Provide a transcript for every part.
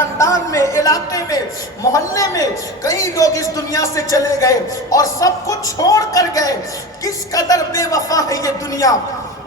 خاندان میں، علاقے میں، محلے میں کئی لوگ اس دنیا سے چلے گئے اور سب کچھ چھوڑ کر گئے. کس قدر بے وفا ہے یہ دنیا،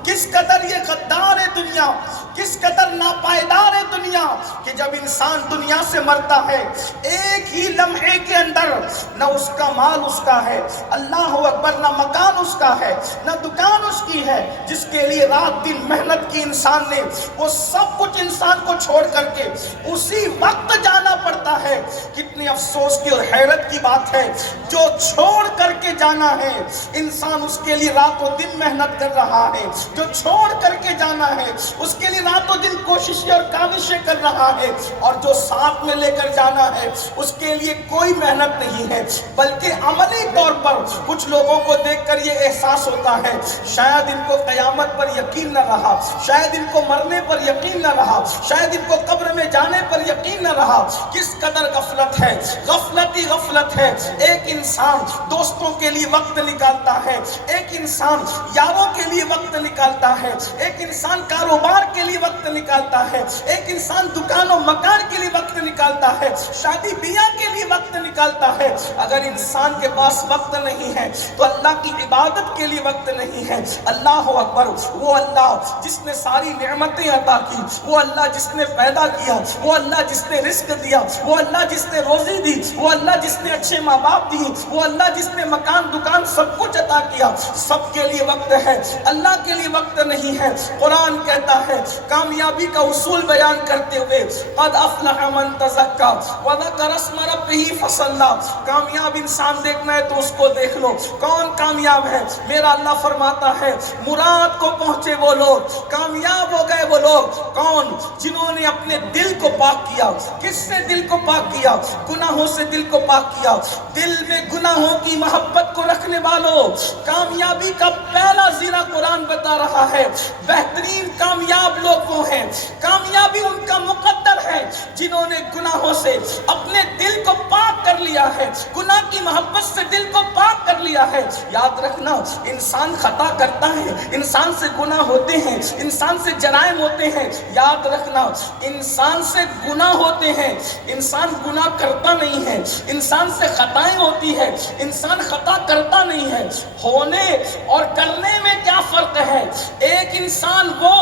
کس قدر یہ غدار ہے دنیا، کس قدر ناپائیدار ہے دنیا کہ جب انسان دنیا سے مرتا ہے ایک ہی لمحے کے اندر نہ اس کا مال اس کا ہے، اللہ اکبر، نہ مکان اس کا ہے، نہ دکان اس کی ہے، جس کے لیے رات دن محنت کی انسان نے، وہ سب کچھ انسان کو چھوڑ کر کے اسی وقت جانا پڑتا ہے. کتنی افسوس کی اور حیرت کی بات ہے، جو چھوڑ کر کے جانا ہے انسان اس کے لیے رات و دن محنت کر رہا ہے، جو چھوڑ کر کے جانا ہے اس کے لیے رات و دن کوششیں اور کاوشیں کر رہا ہے، اور جو ساتھ میں لے کر جانا ہے اس کے لیے کوئی محنت نہیں ہے. بلکہ عملی طور پر کچھ لوگوں کو دیکھ کر یہ احساس ہوتا ہے شاید ان کو قیامت پر یقین نہ رہا، شاید ان کو مرنے پر یقین نہ رہا، شاید ان کو قبر میں جانے پر یقین نہ رہا. کس قدر غفلت ہے، غفلت ہی غفلت ہے. ایک انسان دوستوں کے لیے وقت نکالتا ہے، ایک انسان یاروں کے لیے وقت نکالتا ہے، ایک انسان کاروبار کے لیے وقت نکالتا ہے، ایک انسان دکان و مکان کے لیے وقت نکالتا ہے، شادی بیاہ کے لیے وقت نکالتا ہے. اگر انسان کے پاس وقت نہیں ہے تو اللہ کی عبادت کے لیے وقت نہیں ہے. اللہ اکبر، وہ اللہ جس نے ساری نعمتیں عطا کی، وہ اللہ جس نے پیدا کیا، وہ اللہ جس نے رزق دیا، وہ اللہ جس نے روزی دی، وہ اللہ جس نے اچھے ماں باپ دی، وہ اللہ جس نے مکان دکان سب کچھ عطا کیا. سب کے لیے وقت ہے، اللہ کے لیے وقت نہیں ہے. قرآن کہتا ہے کامیابی کا اصول بیان کرتے ہوئے قد افلح من تزکا وذکر اسم ربہ فصلی. کامیاب انسان دیکھنا ہے تو اس کو دیکھ لو. کون کامیاب ہے؟ میرا اللہ فرماتا ہے مراد کو پہنچے وہ لوگ، کامیاب ہو گئے وہ لوگ. کون؟ جنہوں نے اپنے دل کو پاک کیا. کس سے دل کو پاک کیا؟ گناہوں سے دل کو پاک کیا. دل میں گناہوں کی محبت کو رکھنے والوں کامیابی کا پہلا زینہ قرآن بتا رہا ہے. بہترین کامیاب لوگ وہ ہیں، کامیابی ان کا مقدر ہے جنہوں نے گناہوں سے اپنے دل کو پاک کر لیا ہے، گناہ کی محبت سے دل کو پاک کر لیا ہے. یاد رکھنا انسان خطا کرتا ہے، انسان سے گناہ ہوتے ہیں، انسان سے جرائم ہوتے ہیں. یاد رکھنا انسان سے گناہ ہوتے ہیں، انسان گناہ کرتا نہیں ہے. انسان سے خطائیں ہوتی ہے، انسان خطا کرتا نہیں ہے. ہونے اور کرنے میں کیا فرق ہے؟ ایک انسان وہ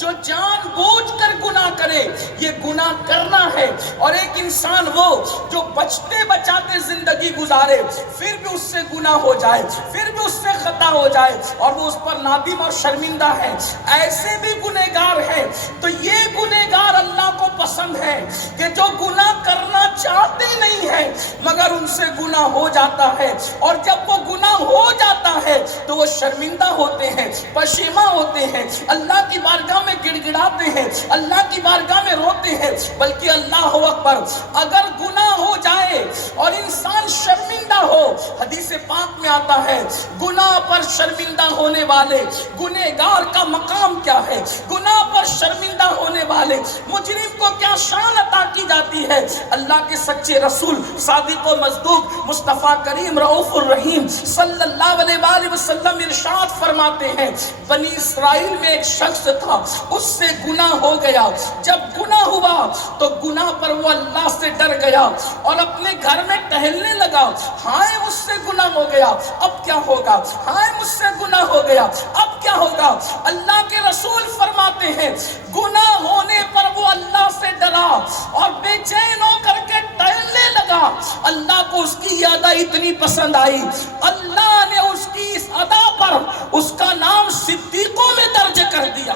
جو جان بوجھ کر گناہ کرے، یہ گناہ کرنا ہے، اور ایک انسان وہ جو بچتے بچاتے زندگی گزارے پھر بھی اس سے گناہ ہو جائے، پھر بھی اس سے خطا ہو جائے اور وہ اس پر نادم اور شرمندہ ہے. ایسے بھی گنہگار ہیں. تو یہ گنہگار اللہ کو پسند ہے کہ جو گناہ کرنا چاہتے نہیں ہیں مگر ان سے گناہ ہو جاتا ہے، اور جب وہ گناہ ہو جاتا ہے تو وہ شرمندہ ہوتے ہیں، پشیماں ہوتے ہیں، اللہ کی بارگاہ میں گڑ گڑاتے ہیں، اللہ کی بارگاہ میں روتے ہیں. بلکہ اللہ اکبر، اگر گناہ ہو جائے اور انسان شرمندہ ہو، حدیث پاک میں آتا ہے گناہ پر شرمندہ ہونے والے گنہگار کا مقام کیا ہے، گناہ پر شرمندہ ہونے والے مجرم کو کیا شان عطا کی جاتی ہے. اللہ کے سچے رسول صادق و مصدوق مصطفیٰ کریم رؤوف الرحیم صلی اللہ علیہ وآلہ وسلم ارشاد فرماتے ہیں بنی اسرائیل میں ایک شخص تھا، اس سے گناہ ہو گیا. جب گناہ ہوا تو گناہ پر وہ اللہ سے ڈر گیا اور اپنے گھر میں ٹہلنے لگا. ہائے مجھ سے گناہ ہو گیا، اب کیا ہوگا؟ ہائے مجھ سے گناہ ہو گیا، اب کیا ہوگا؟ اللہ کے رسول فرماتے ہیں گناہ ہونے پر وہ اللہ سے ڈرا اور بے چین ہو کر کے ٹہلنے لگا. اللہ کو اس کی یہ ادا اتنی پسند آئی، اللہ نے اس کی اس ادا پر اس کا نام صدیقوں میں درج کر دیا.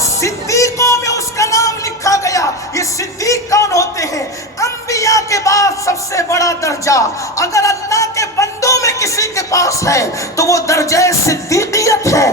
صدیقوں میں اس کا نام لکھا گیا. یہ صدیق کون ہوتے ہیں؟ انبیاء کے بعد سب سے بڑا درجہ اگر اللہ کے بندوں میں کسی کے پاس ہے تو وہ درجہ صدیقیت ہے.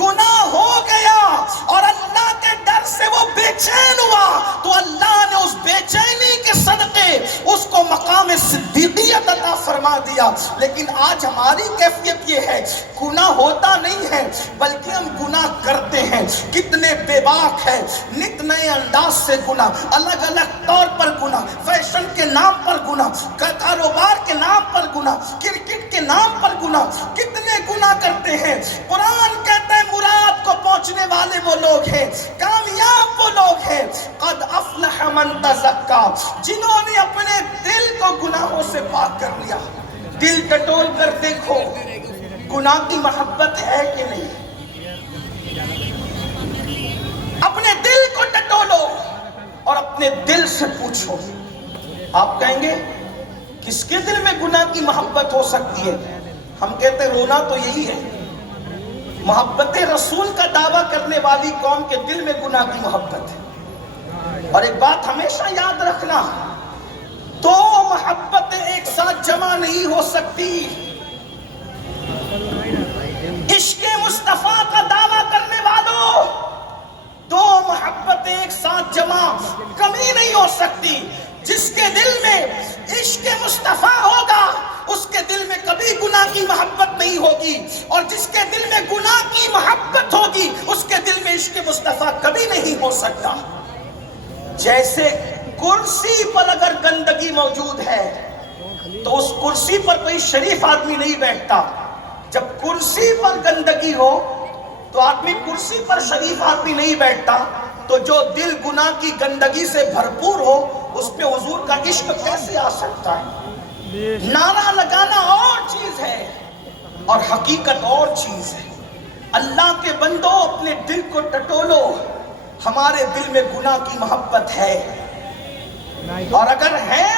گناہ ہو گیا اور اللہ کے ڈر سے وہ بے چین ہوا تو اللہ نے اس بے چینی کے صدقے اس کو مقام صدیقیت عطا فرما دیا. لیکن آج ہماری کیفیت یہ ہے گناہ ہوتا نہیں ہے بلکہ ہم گناہ کرتے ہیں. کتنے بے باک ہے، نت نئے انداز سے گناہ، الگ الگ طور پر گناہ، فیشن کے نام پر گناہ، کاروبار کے نام پر گناہ، کرکٹ کے نام پر گناہ. کتنے گناہ کرتے ہیں. قرآن کہتا ہے مراد کو پہنچنے والے وہ لوگ ہیں، کامیاب وہ لوگ ہیں قد افلح من تزکا، جنہوں نے اپنے دل کو گناہوں سے پاک کر لیا۔ دل ٹٹول کر دیکھو گناہ کی محبت ہے کہ نہیں، اپنے دل کو ٹٹولو اور اپنے دل سے پوچھو۔ آپ کہیں گے کس کے دل میں گناہ کی محبت ہو سکتی ہے؟ ہم کہتے ہیں رونا تو یہی ہے۔ محبت رسول کا دعویٰ کرنے والی قوم کے دل میں گناہ کی محبت ہے۔ اور ایک بات ہمیشہ یاد رکھنا، دو محبتیں ایک ساتھ جمع نہیں ہو سکتی۔ عشق مصطفیٰ کا دعویٰ کرنے والوں، دو محبتیں ایک ساتھ جمع کبھی نہیں ہو سکتی۔ جس کے دل میں عشق مصطفیٰ ہوگا اس کے دل میں کبھی گناہ کی محبت نہیں ہوگی، اور جس کے دل میں گناہ کی محبت ہوگی اس کے دل میں عشق مصطفیٰ کبھی نہیں ہو سکتا۔ جیسے کرسی پر اگر گندگی موجود ہے تو اس کرسی پر کوئی شریف آدمی نہیں بیٹھتا۔ جب کرسی پر گندگی ہو تو آدمی کرسی پر شریف آدمی نہیں بیٹھتا۔ تو جو دل گناہ کی گندگی سے بھرپور ہو اس پہ حضور کا عشق کیسے آ سکتا ہے؟ نعرہ لگانا اور چیز ہے اور حقیقت اور چیز ہے۔ اللہ کے بندو اپنے دل کو ٹٹولو، ہمارے دل میں گناہ کی محبت ہے، اور اگر ہے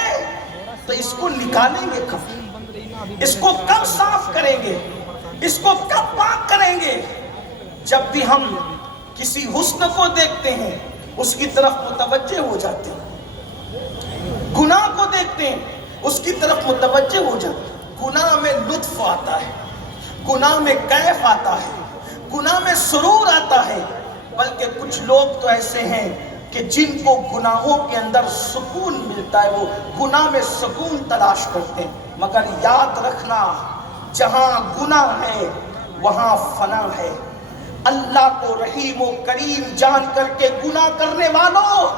تو اس کو نکالیں گے کب؟ اس کو کب صاف کریں گے؟ اس کو کب پاک کریں گے؟ جب بھی ہم کسی حسن کو دیکھتے ہیں اس کی طرف متوجہ ہو جاتے ہیں، گناہ کو دیکھتے ہیں اس کی طرف متوجہ ہو جاتے ہیں۔ گناہ میں لطف آتا ہے، گناہ میں کیف آتا ہے، گناہ میں سرور آتا ہے۔ بلکہ کچھ لوگ تو ایسے ہیں کہ جن کو گناہوں کے اندر سکون ملتا ہے وہ گناہ میں سکون تلاش کرتے ہیں۔ مگر یاد رکھنا، جہاں گناہ ہے وہاں فنا ہے۔ اللہ کو رحیم و کریم جان کر کے گناہ کرنے والوں،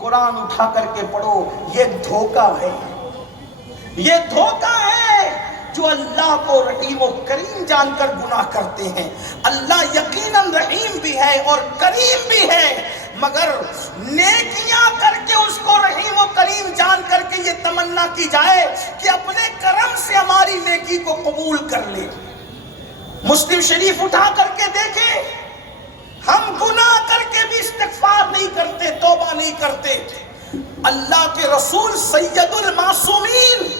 قرآن اٹھا کر کے پڑھو، یہ دھوکہ ہے، یہ دھوکہ ہے جو اللہ کو رحیم و کریم جان کر گناہ کرتے ہیں۔ اللہ یقیناً رحیم بھی ہے اور کریم بھی ہے، مگر نیکیاں کر کے اس کو رحیم و کریم جان کر کے یہ تمنا کی جائے کہ اپنے کرم سے ہماری نیکی کو قبول کر لے۔ مسلم شریف اٹھا کر کے دیکھیں، ہم گناہ کر کے بھی استغفار نہیں کرتے، توبہ نہیں کرتے۔ اللہ کے رسول سید المعصومین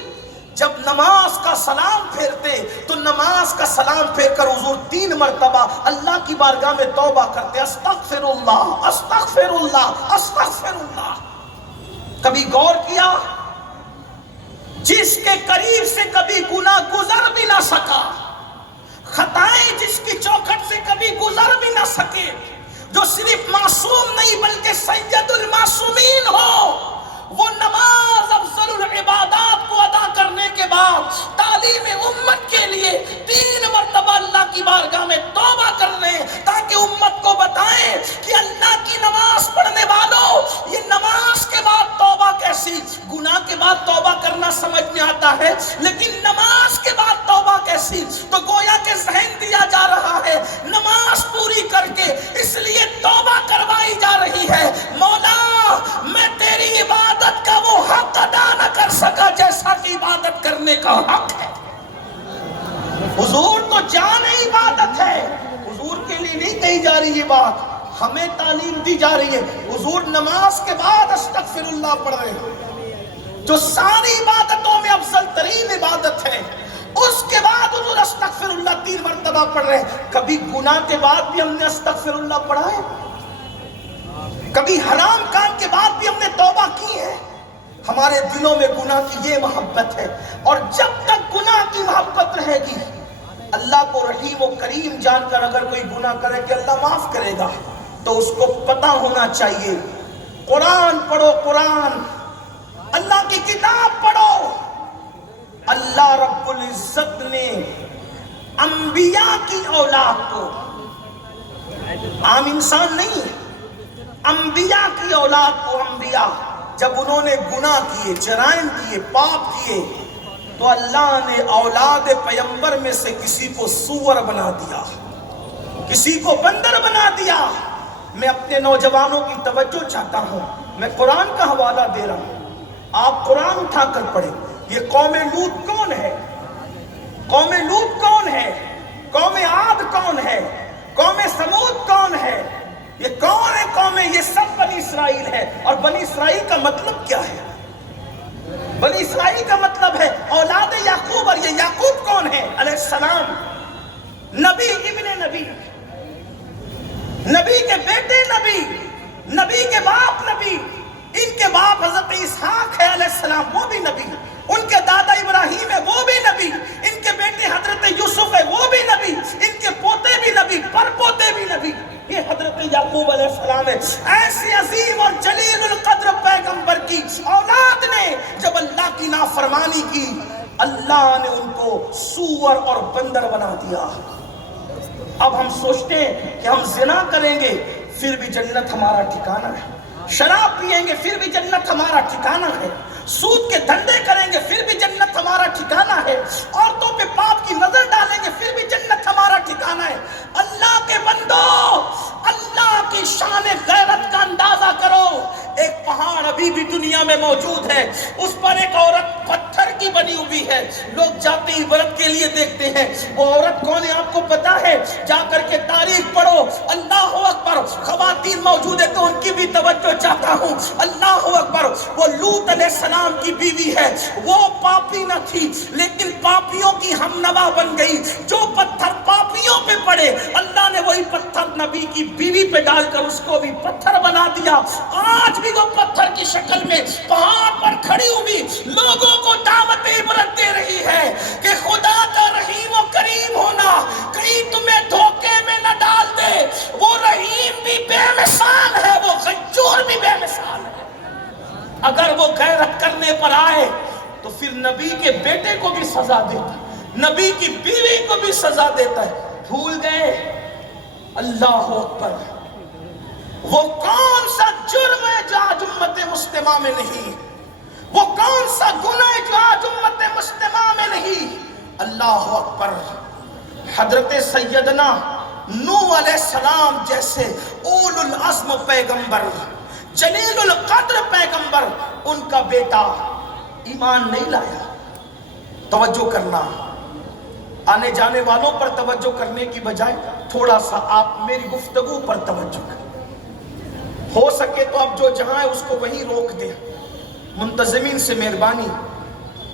جب نماز کا سلام پھیرتے تو نماز کا سلام پھیر کر حضور 3 مرتبہ اللہ کی بارگاہ میں توبہ کرتے، استغفر اللہ استغفر اللہ استغفر اللہ۔ کبھی غور کیا، جس کے قریب سے کبھی گناہ گزر بھی نہ سکا، خطائیں جس کی چوکھٹ سے کبھی گزر بھی نہ سکے، جو صرف معصوم نہیں بلکہ سید المعصومین ہو، وہ نماز افضل العبادات کو ادا کرنے کے بعد تعلیم امت کے لیے 3 مرتبہ اللہ کی بارگاہ میں توبہ کر لیں، تاکہ امت کو بتائیں کہ اللہ کی نماز پڑھنے والوں، یہ نماز کے بعد توبہ کیسی؟ گناہ کے بعد توبہ کرنا سمجھ میں آتا ہے، لیکن نماز کے بعد توبہ کیسی؟ تو گویا کہ ذہن دیا جا رہا ہے نماز پوری کر کے اس لیے توبہ کروائی جا رہی ہے، مولا میں تیری عبادت کا وہ حق ادا نہ کر سکا جیسا کہ عبادت کرنے کا حق ہے۔ حضور تو جان عبادت ہے، حضور کے لیے نہیں کہی جا رہی یہ بات، ہمیں تعلیم دی جا رہی ہے۔ حضور نماز کے بعد استغفر اللہ پڑھ رہے ہیں، جو ساری عبادتوں میں افضل ترین عبادت ہے، اس کے بعد حضور استغفر اللہ 3 مرتبہ پڑھ رہے ہیں۔ کبھی گناہ کے بعد بھی ہم نے استغفر اللہ پڑھا ہے؟ کبھی حرام کام کے بعد بھی ہم نے توبہ کی ہے؟ ہمارے دلوں میں گناہ کی یہ محبت ہے، اور جب تک گناہ کی محبت رہے گی، اللہ کو رحیم و کریم جان کر اگر کوئی گناہ کرے کہ اللہ معاف کرے گا، تو اس کو پتہ ہونا چاہیے قرآن پڑھو، قرآن، اللہ کی کتاب پڑھو۔ اللہ رب العزت نے انبیاء کی اولاد کو، عام انسان نہیں، انبیاء کی اولاد کو، انبیاء جب انہوں نے گناہ کیے، جرائم کیے، پاپ کیے، تو اللہ نے اولاد پیغمبر میں سے کسی کو سور بنا دیا، کسی کو بندر بنا دیا، میں اپنے نوجوانوں کی توجہ چاہتا ہوں، میں قرآن کا حوالہ دے رہا ہوں، آپ قرآن اٹھا کر پڑھیں۔ یہ قوم لوط کون ہے؟ قوم لوط کون ہے؟ قوم عاد کون ہے؟ قوم سمود کون ہے؟ یہ کون ہے قومیں؟ یہ سب بنی اسرائیل ہے۔ اور بنی اسرائیل کا مطلب کیا ہے؟ بنی اسرائیل کا مطلب ہے اولاد یعقوب۔ اور یہ یعقوب کون ہے؟ علیہ السلام، نبی ابن نبی، نبی کے بیٹے نبی، نبی کے باپ نبی۔ ان کے باپ حضرت اسحاق ہے علیہ السلام، وہ بھی نبی۔ ان کے دادا ابراہیم ہے، وہ بھی نبی۔ ان کے بیٹے حضرت یوسف ہے، وہ بھی نبی۔ ان کے پوتے بھی نبی، پر پوتے بھی نبی۔ یہ حضرت یعقوب علیہ السلام ہے۔ ایسے عظیم اور جلیل القدر پیغمبر کی اولاد نے جب اللہ کی نافرمانی کی، اللہ نے ان کو سور اور بندر بنا دیا۔ اب ہم سوچتے ہیں کہ ہم زنا کریں گے پھر بھی جنت ہمارا ٹھکانہ ہے، شراب پیئیں گے پھر بھی جنت ہمارا ٹھکانہ ہے، سود کے دھندے کریں گے پھر بھی جنت ہمارا ٹھکانہ ہے، عورتوں پہ پاپ کی نظر ڈالیں گے پھر بھی جنت ہمارا ٹھکانہ ہے۔ اللہ کے بندو، اللہ کی شان غیرت کا اندازہ کرو۔ ایک پہاڑ ابھی بھی دنیا میں موجود ہے، اس پر ایک عورت پتھر کی بنی ہوئی ہے۔ لوگ جاتے ہی عورت کے لیے دیکھتے ہیں، وہ عورت کون ہے آپ کو پتا ہے؟ جا کر کے تاریخ پڑھو۔ اللہ اکبر، خواتین موجود ہے تو ان کی بھی توجہ چاہتا ہوں۔ اللہ اکبر، وہ لوط علیہ السلام کی بیوی ہے، وہ پاپی نہ تھی لیکن پاپیوں کی ہمنوا بن گئی۔ جو پتھر پاپیوں پہ پڑے، اللہ نے وہی پتھر نبی کی بیوی پہ ڈال کر اس کو بھی پتھر بنا دیا۔ آج بھی وہ پتھر کی شکل میں پہاڑ پر کھڑی ہوئی لوگوں کو دعوت عبرت دے رہی ہے کہ خدا کا رحیم و کریم ہونا کہیں تمہیں دھوکے میں نہ ڈال دے۔ وہ رحیم بھی بے مثال ہے، وہ غیور بھی بے مثال ہے۔ اگر وہ غیرت کرنے پر آئے تو پھر نبی کے بیٹے کو بھی سزا دیتا ہے، نبی کی بیوی کو بھی سزا دیتا ہے۔ بھول گئے؟ اللہ اکبر، وہ کون سا جرم ہے جو آج امت مسلمہ میں نہیں؟ وہ کون سا گناہ ہے جو آج امت مسلمہ میں نہیں؟ اللہ اکبر، حضرت سیدنا نوح علیہ السلام جیسے اول العزم پیغمبر، جلیل القدر پیغمبر، ان کا بیٹا ایمان نہیں لایا۔ توجہ کرنا، آنے جانے والوں پر توجہ کرنے کی بجائے تھوڑا سا آپ میری گفتگو پر توجہ کریں۔ ہو سکے تو اب جو جہاں ہے اس کو وہیں روک دیں۔ منتظمین سے مہربانی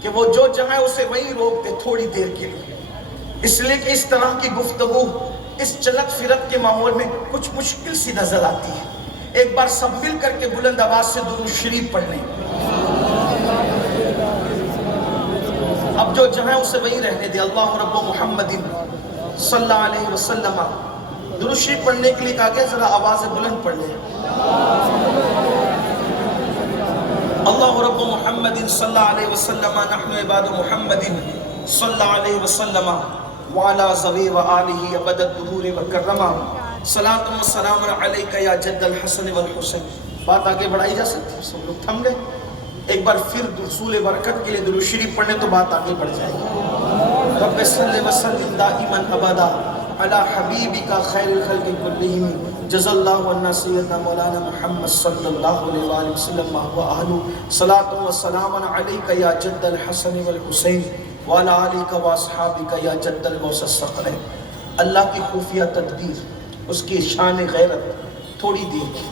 کہ وہ جو جہاں ہے اسے وہیں روک دے تھوڑی دیر کے لیے، اس لیے کہ اس طرح کی گفتگو اس چلت فرت کے ماحول میں کچھ مشکل سی نظر آتی ہے۔ ایک بار سب مل کر کے بلند آواز سے درود شریف پڑھ لیں۔ اب جو جہاں ہے اسے وہیں رہنے دے۔ اللہ رب محمد صلی اللہ علیہ وسلم، درود شریف پڑھنے کے لیے کہا گیا، ذرا آواز بلند پڑھ لیں۔ اللہ رب محمد صلی اللہ علیہ وسلم، نحن عباد محمد صلی اللہ علیہ وسلم وعلا ذوی وآلہ ابد الدہور وکرما، صلاۃ و سلام علیک یا جد الحسن والحسین۔ بات آگے بڑھائی جا سکتی ہے؟ سب لوگ تھم گئے؟ ایک بار پھر رسول برکت کے لیے درود شریف پڑھنے تو بات آگے بڑھ جائے گی۔ رب صلی وسلم دائما ابدا علی حبیبک خیر الخلق کلہم، جزا اللہ عنا سیدنا مولانا محمد صلی اللہ علیہ وآلہ وسلم و اہلہ، صلاۃ و سلام علیک یا جد الحسن والحسین وعلی آلک و اصحابک یا جد الغوث الثقلین۔ اللہ کی خفیہ تدبیر، اس کی شان غیرت تھوڑی دیر کی۔